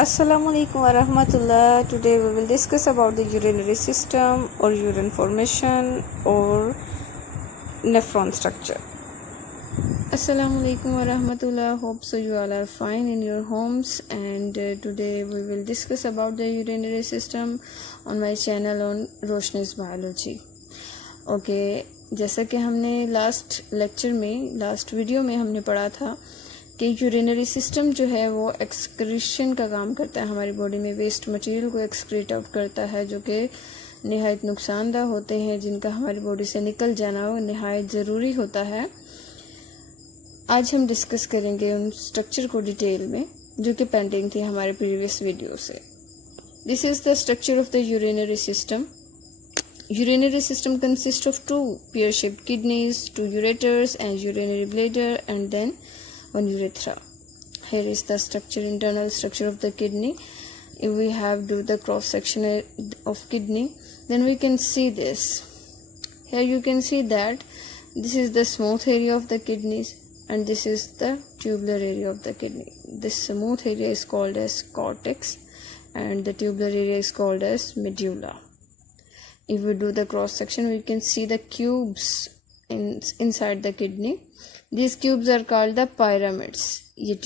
Assalamualaikum warahmatullah. Today we will discuss about the urinary system or urine formation or nephron structure. Assalamualaikum warahmatullah. Hope so you all are fine in your homes, and today we will discuss about the urinary system on my channel on Roshni's biology. Okay, जैसा कि हमने last video में हमने पढ़ा था कि urinary system जो है वो एक्सक्रीशन का काम करता है, हमारी बॉडी में वेस्ट मटेरियल को एक्सक्रीट आउट करता है जो कि निहायत नुकसानदा होते हैं, जिनका हमारी बॉडी से निकल जाना निहायत ज़रूरी होता है। आज हम डिस्कस करेंगे उन स्ट्रक्चर को डिटेल में जो कि पेंडिंग थी हमारे प्रीवियस वीडियो से। This is the structure of the urinary system. Urinary system consists of two pear-shaped kidneys, two ureters and urinary bladder, and then one urethra. Here is the internal structure of the kidney. If we have do the cross section of kidney, then we can see this. Here you can see that this is the smooth area of the kidneys and this is the tubular area of the kidney. This smooth area is called as cortex and the tubular area is called as medulla. If we do the cross section, we can see the cubes inside the kidney. These cubes are called the pyramids. ये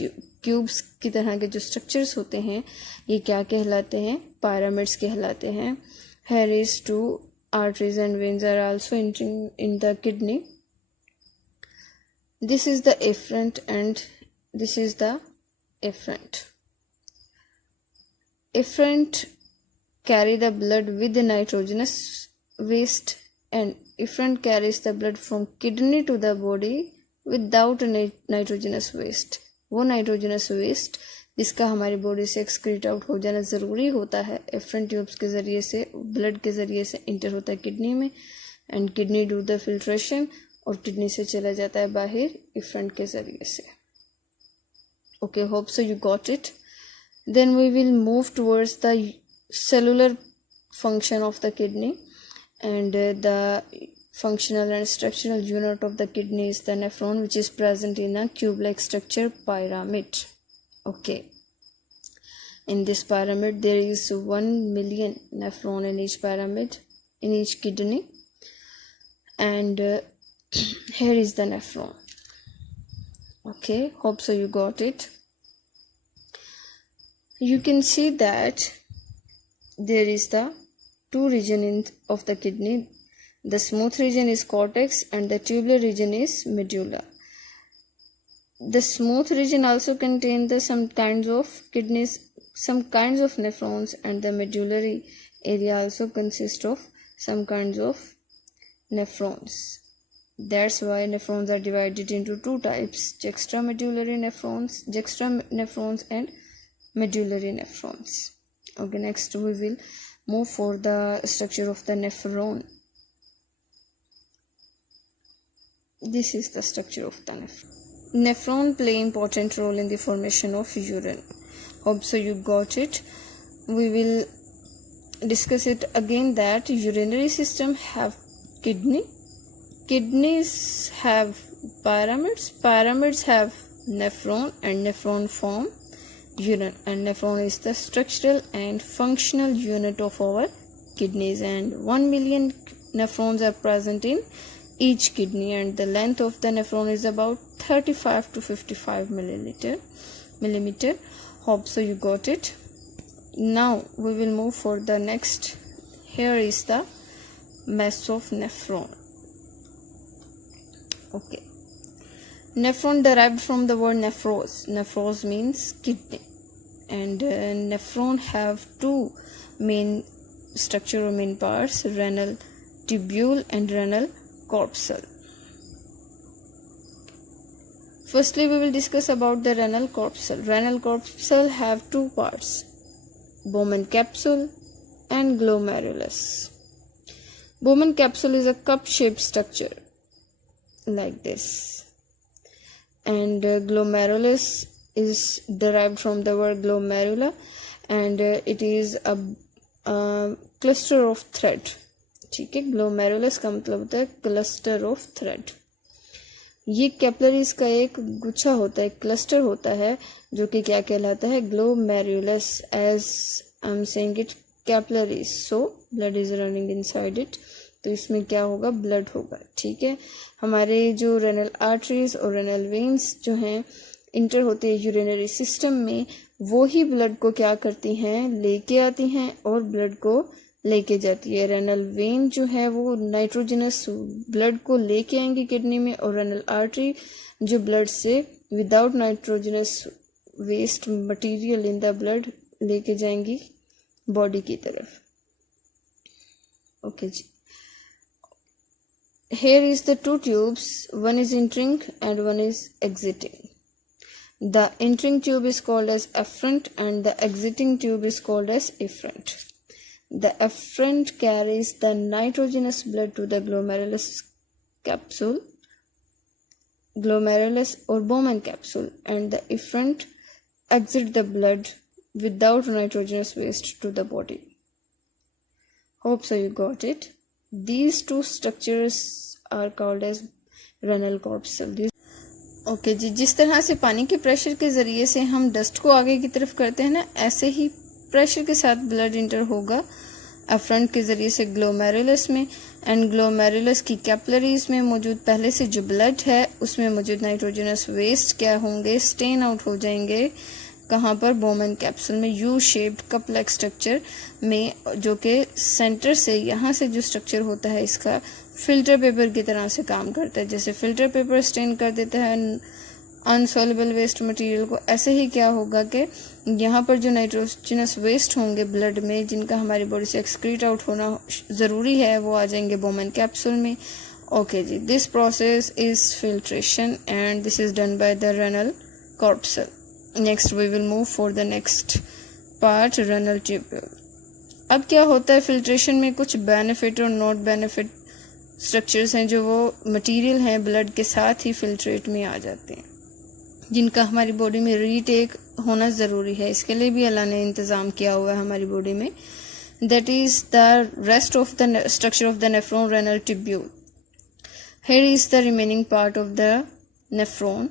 cubes की तरह के जो structures होते हैं ये क्या कहलाते हैं? Pyramids कहलाते हैं. Here is two arteries and veins are also entering in the kidney. This is the efferent and this is the efferent. Efferent carry the blood with the nitrogenous waste and efferent carries the blood from kidney to the body without nitrogenous waste. वो nitrogenous waste जिसका हमारी बॉडी से excrete out हो जाना ज़रूरी होता है efferent tubes के ज़रिए से, ब्लड के ज़रिए से इंटर होता है किडनी में and kidney do the filtration और किडनी से चला जाता है बाहर efferent के ज़रिए से. Okay, hope so you got it. Then we will move towards the cellular function of the kidney, and the functional and structural unit of the kidney is the nephron, which is present in a cube-like structure pyramid. Okay, in this pyramid there is 1 million nephron in each pyramid, in each kidney, and here is the nephron. Okay, hope so you got it. You can see that there is the two regions of the kidney. The smooth region is cortex and the tubular region is medulla. The smooth region also contains some kinds of kidneys, some kinds of nephrons, and the medullary area also consists of some kinds of nephrons. That's why nephrons are divided into two types: juxtamedullary nephrons and medullary nephrons. Okay, next we will move for the structure of the nephron. This is the structure of the nephron. Nephron play important role in the formation of urine. Hope so you got it. We will discuss it again that urinary system have kidneys have pyramids have nephron, and nephron form urine, and nephron is the structural and functional unit of our kidneys, and 1 million nephrons are present in each kidney, and the length of the nephron is about 35 to 55 millimeter. Hope so you got it. Now we will move for the next. Here is the mass of nephron. Okay, nephron derived from the word nephros. Nephros means kidney, and nephron have two main structure or main parts: renal tubule and renal corpuscle. Firstly, we will discuss about the renal corpuscle. Renal corpuscle have two parts: Bowman capsule and glomerulus. Bowman capsule is a cup-shaped structure like this, and glomerulus is derived from the word glomerula, and it is a cluster of thread. ठीक है, glomerulus का मतलब होता है cluster of thread. ये कैपिलरीज का एक गुच्छा होता है, क्लस्टर होता है, जो कि क्या कहलाता है, glomerulus, as I am saying it capillaries, so blood is running inside it. तो इसमें क्या होगा, ब्लड होगा, ठीक है। हमारे जो रेनल आर्टरीज और रेनल वेन्स जो हैं इंटर होते हैं यूरिनरी सिस्टम में, वो ही ब्लड को क्या करती हैं, लेके आती हैं और ब्लड को लेके जाती है। रेनल वेन जो है वो नाइट्रोजनस ब्लड को लेके आएंगी किडनी में, और रेनल आर्टरी जो ब्लड से without nitrogenous waste material in the blood लेके जाएंगी बॉडी की तरफ। ओके जी, here is the two tubes, one is entering and one is exiting. The entering tube is called as afferent and the exiting tube is called as efferent. The afferent carries the nitrogenous blood to the glomerulus capsule, glomerulus or Bowman capsule, and the efferent exit the blood without nitrogenous waste to the body. Hope so you got it. These two structures are called as renal corpuscle. Okay जी, जिस तरह से पानी के प्रेशर के ज़रिए से हम डस्ट को आगे की तरफ करते हैं ना, ऐसे ही प्रेशर के साथ ब्लड इंटर होगा अफ्रंट के ज़रिए से ग्लोमेरुलस में, एंड ग्लोमेरुलस की कैपिलरीज में मौजूद पहले से जो ब्लड है उसमें मौजूद नाइट्रोजनस वेस्ट क्या होंगे, स्टेन आउट हो जाएंगे। कहाँ पर, बोमन कैप्सूल में, U shaped cup like structure में, जो कि सेंटर से यहाँ से जो स्ट्रक्चर होता है इसका फिल्टर पेपर की तरह से काम करता है। जैसे फिल्टर पेपर स्टेन कर देता है अनसॉल्युबल वेस्ट मटेरियल को, ऐसे ही क्या होगा कि यहाँ पर जो नाइट्रोजनस वेस्ट होंगे ब्लड में, जिनका हमारी बॉडी से एक्सक्रीट आउट होना ज़रूरी है, वो आ जाएंगे बोमन कैप्सूल में। ओके जी, this process is filtration and this is done by the renal corpuscle. Next we will move for the next part, renal tubule. अब क्या होता है फिल्ट्रेशन में, कुछ बेनिफिट और नॉट बेनिफिट स्ट्रक्चर्स हैं जो वो मटेरियल हैं ब्लड के साथ ही फिल्ट्रेट में आ जाते हैं, जिनका हमारी बॉडी में रीटेक होना ज़रूरी है। इसके लिए भी अल्लाह ने इंतज़ाम किया हुआ है हमारी बॉडी में। That is the rest of the structure of the nephron renal tubule. Here is the remaining part of the nephron.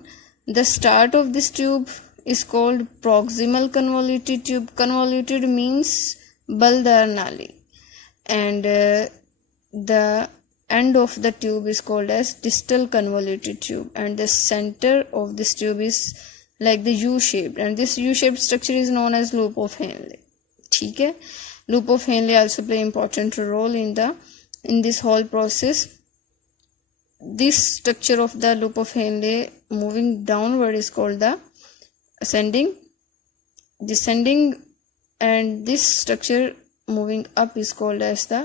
The start of this tube is called proximal convoluted tube. Convoluted means बलदार नाली, and the end of the tube is called as distal convoluted tube, and the center of this tube is like the U-shaped, and this U-shaped structure is known as loop of Henle. ठीक है, loop of Henle also play important role in this whole process. This structure of the loop of Henle moving downward is called the ascending, descending, and this structure moving up is called as the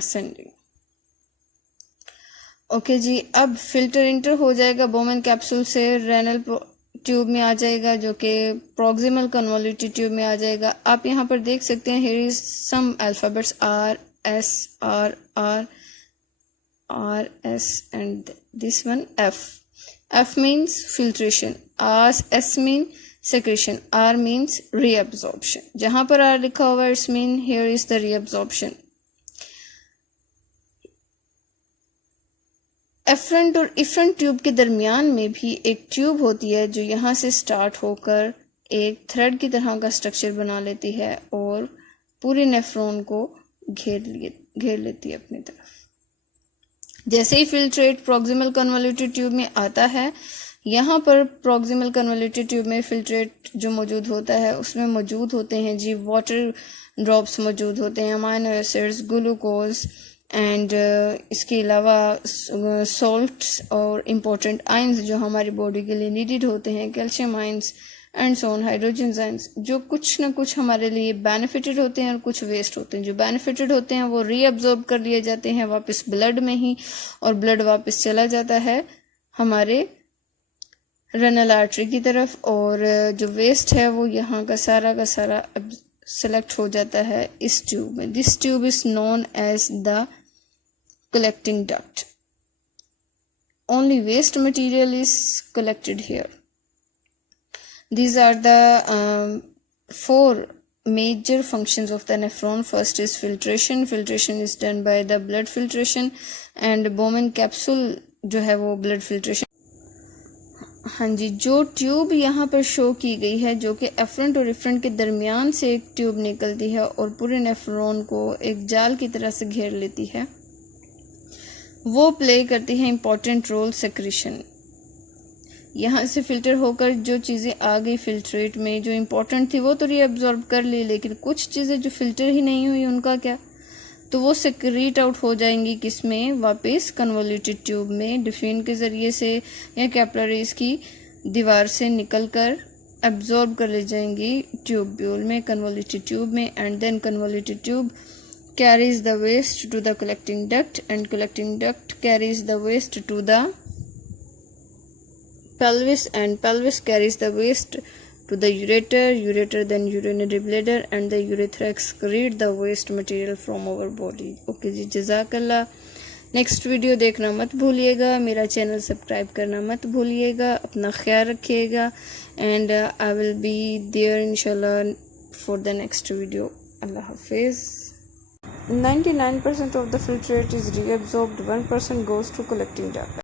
ascending. Okay जी, अब filter enter हो जाएगा Bowman capsule से renal tube में आ जाएगा, जो कि प्रॉक्सिमल कन्वोल्यूटेड ट्यूब में आ जाएगा। आप यहाँ पर देख सकते हैं, here is some alphabets R S R R R S and this one F. F means filtration, R S mean secretion, R means reabsorption. जहां पर R लिखा हुआ है it's mean here is the reabsorption. Efferent और efferent tube के दरमियान में भी एक ट्यूब होती है जो यहाँ से स्टार्ट होकर एक थ्रेड की तरह का स्ट्रक्चर बना लेती है और पूरे नेफ्रॉन को घेर लेती है अपनी तरफ। जैसे ही फिल्ट्रेट प्रॉक्सिमल कन्वोल्यूटेड ट्यूब में आता है, यहाँ पर प्रॉक्सिमल कन्वोल्यूटेड ट्यूब में फिल्ट्रेट जो मौजूद होता है उसमें मौजूद होते हैं जी वाटर ड्रॉप्स मौजूद होते हैं, अमाइनो एसिड्स, ग्लूकोज एंड इसके अलावा सॉल्ट्स और इम्पोर्टेंट आयंस जो हमारी बॉडी के लिए नीडेड होते हैं, calcium ions and so on, hydrogen ions, जो कुछ ना कुछ हमारे लिए बेनिफिटेड होते हैं और कुछ वेस्ट होते हैं। जो बेनिफिटेड होते हैं वो रीअब्जॉर्ब कर लिए जाते हैं वापस ब्लड में ही, और ब्लड वापस चला जाता है हमारे रेनल आर्टरी की तरफ, और जो वेस्ट है वो यहाँ का सारा सेलेक्ट हो जाता है इस ट्यूब में। This tube is known as the collecting duct. Only waste material is collected here. These are the 4 major functions of the nephron. First is filtration. Filtration is done by the blood filtration, and Bowman capsule जो है वो blood filtration हाँ जी, जो ट्यूब यहाँ पर शो की गई है, जो कि एफरेंट और इफरेंट के दरमियान से एक ट्यूब निकलती है और पूरे नेफ्रॉन को एक जाल की तरह से घेर लेती है, वो प्ले करती है इम्पॉर्टेंट रोल सेक्रेशन। यहाँ से फिल्टर होकर जो चीज़ें आ गई फिल्ट्रेट में, जो इम्पोर्टेंट थी वो तो रीअब्जॉर्ब कर ली, लेकिन कुछ चीज़ें जो फिल्टर ही नहीं हुई उनका क्या, तो वो सेक्रेट आउट हो जाएंगी किस में, वापस कन्वोल्यूटेड ट्यूब में, डिफेन के ज़रिए से या कैपिलरीज की दीवार से निकल कर एब्जॉर्ब कर ले जाएंगी ट्यूब्यूल में, कन्वोल्यूटेड ट्यूब में, and then convoluted tube carries the waste to the collecting duct and collecting duct carries the waste to the pelvis and pelvis carries the waste to the ureter then urinary bladder and the urethra excrete the waste material from our body। Okay जी, जज़ाकल्लाह। Next video देखना मत भूलिएगा, मेरा channel subscribe करना मत भूलिएगा, अपना ख्याल रखिएगा, and I will be there इंशाल्लाह फॉर द नेक्स्ट वीडियो। अल्लाह हाफिज़। 99% of the filtrate is reabsorbed, 1% goes to collecting duct.